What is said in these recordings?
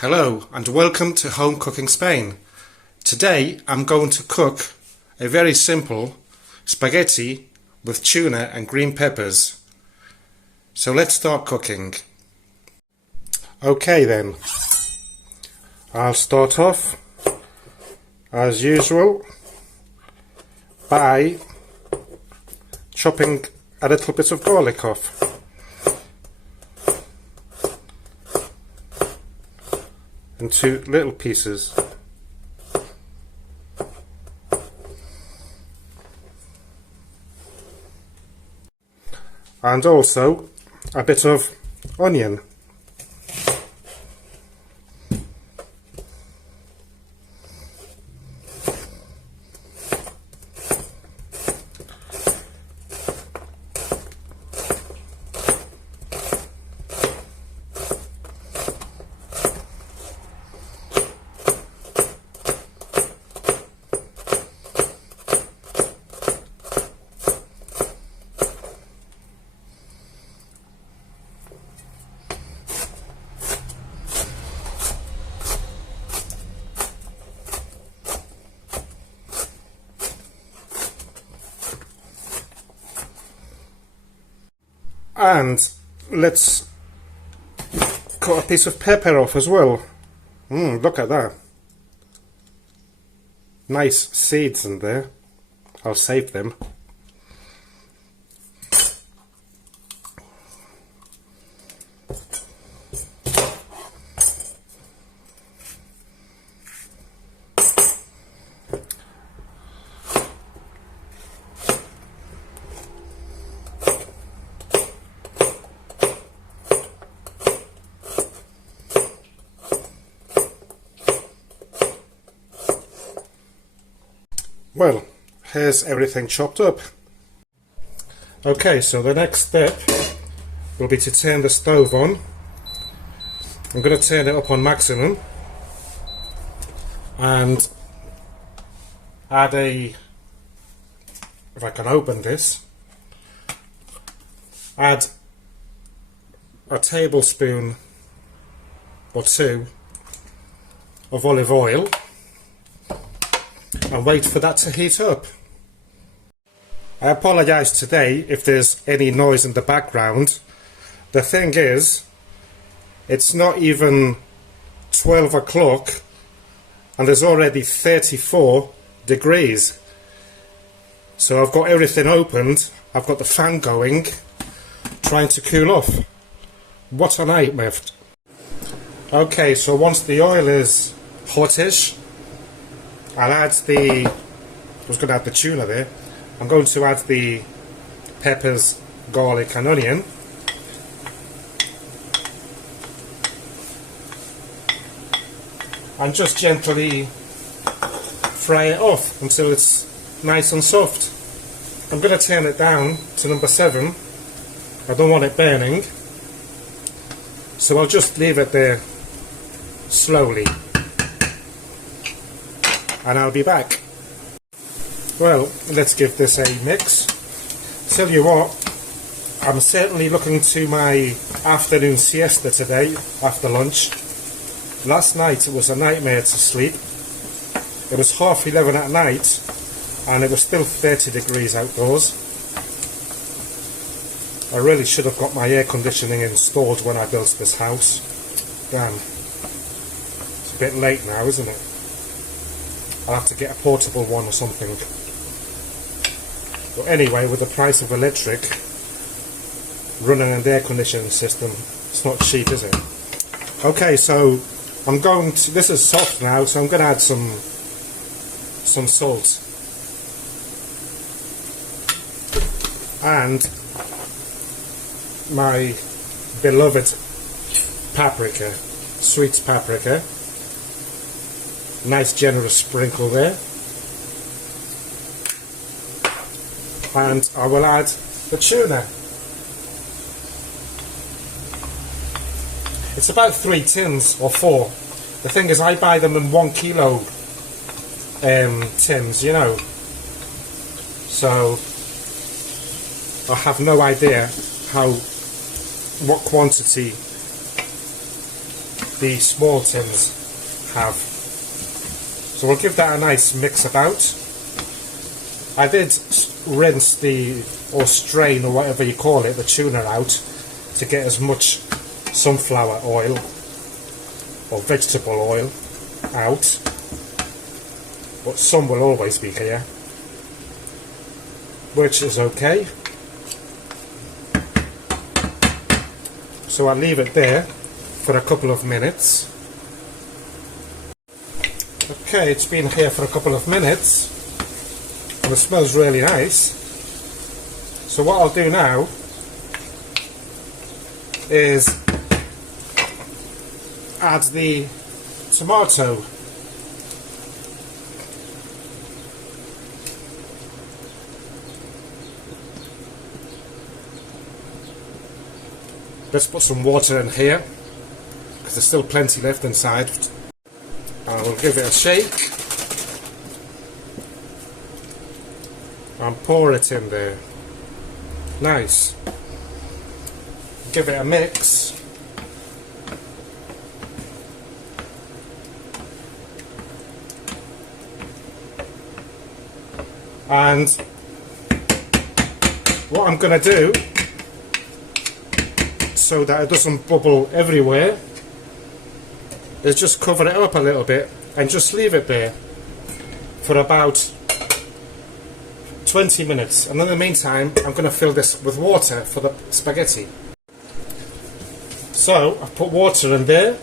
Hello and welcome to Home Cooking Spain. Today I'm going to cook a very simple spaghetti with tuna and green peppers. So let's start cooking. Okay then, I'll start off as usual by chopping a little bit of garlic off. Into little pieces. And also a bit of onion. And let's cut a piece of pepper off as well. Look at that. Nice seeds in there. I'll save them. Well, here's everything chopped up. Okay, so the next step will be to turn the stove on. I'm going to turn it up on maximum and add if I can open this, add a tablespoon or two of olive oil and wait for that to heat up. I apologise today if there's any noise in the background. The thing is, it's not even 12 o'clock and there's already 34 degrees. So I've got everything opened, I've got the fan going, trying to cool off. What a nightmare. Okay, so once the oil is hotish, I'll add I was going to add the tuna there. I'm going to add the peppers, garlic and onion. And just gently fry it off until it's nice and soft. I'm going to turn it down to number 7. I don't want it burning. So I'll just leave it there slowly. And I'll be back. Well, let's give this a mix. Tell you what, I'm certainly looking to my afternoon siesta today, after lunch. Last night it was a nightmare to sleep. It was 11:30 at night and it was still 30 degrees outdoors. I really should have got my air conditioning installed when I built this house. Damn. It's a bit late now, isn't it? I'll have to get a portable one or something. But anyway, with the price of electric, running an air conditioning system, it's not cheap, is it? Okay, so I'm going to, this is soft now, so I'm going to add some salt. And my beloved paprika, sweet paprika. Nice generous sprinkle there. And I will add the tuna. It's about 3 tins or 4. The thing is, I buy them in 1 kilo tins, you know. So I have no idea what quantity the small tins have. So we'll give that a nice mix about. I did rinse or strain, or whatever you call it, the tuna out to get as much sunflower oil or vegetable oil out, but some will always be here, which is okay. So I'll leave it there for a couple of minutes. Okay, it's been here for a couple of minutes and it smells really nice. So what I'll do now is add the tomato. Let's put some water in here because there's still plenty left inside. And we'll give it a shake and pour it in there. Nice. Give it a mix. And what I'm going to do, so that it doesn't bubble everywhere, is just cover it up a little bit and just leave it there for about 20 minutes. And in the meantime, I'm going to fill this with water for the spaghetti. So I've put water in there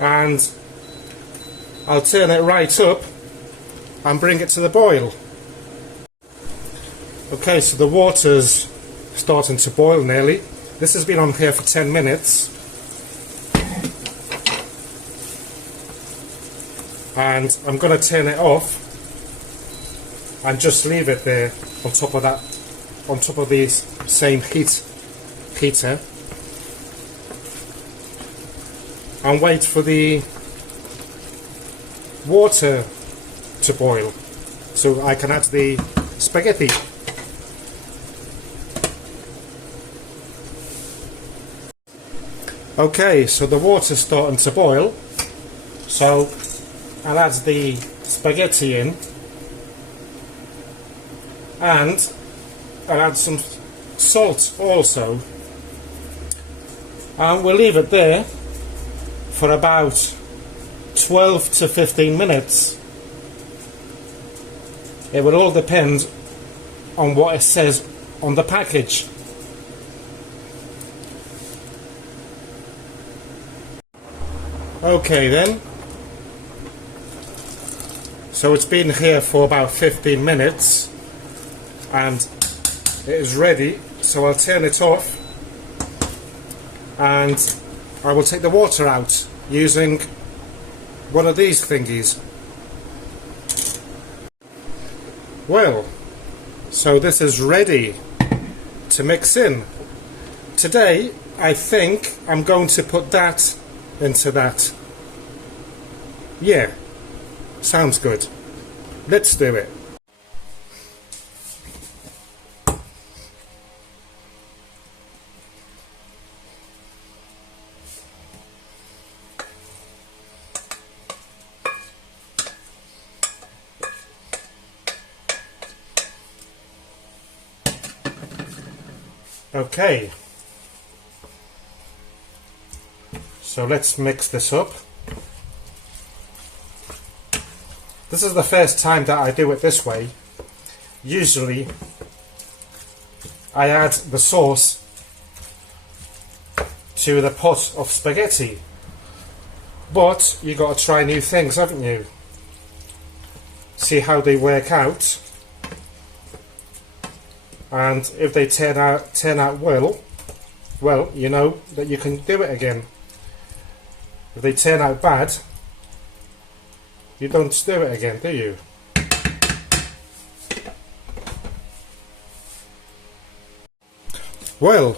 and I'll turn it right up and bring it to the boil. Okay, so the water's starting to boil nearly. This has been on here for 10 minutes. And I'm going to turn it off and just leave it there on top of that, on top of the same heater, and wait for the water to boil so I can add the spaghetti. Okay, so the water's starting to boil, so I'll add the spaghetti in and I'll add some salt also, and we'll leave it there for about 12 to 15 minutes. It will all depend on what it says on the package. Okay then, so it's been here for about 15 minutes and it is ready, so I'll turn it off and I will take the water out using one of these thingies. Well, so this is ready to mix in. Today I think I'm going to put that into that. Yeah, sounds good. Let's do it. Okay, so let's mix this up. This is the first time that I do it this way. Usually I add the sauce to the pot of spaghetti, but you got to try new things, haven't you? See how they work out, and if they turn out well, you know that you can do it again. If they turn out bad, you don't do it again, do you? Well,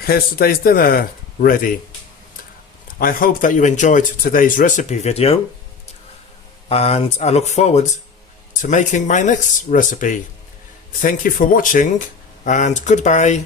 here's today's dinner ready. I hope that you enjoyed today's recipe video, and I look forward to making my next recipe. Thank you for watching, and goodbye.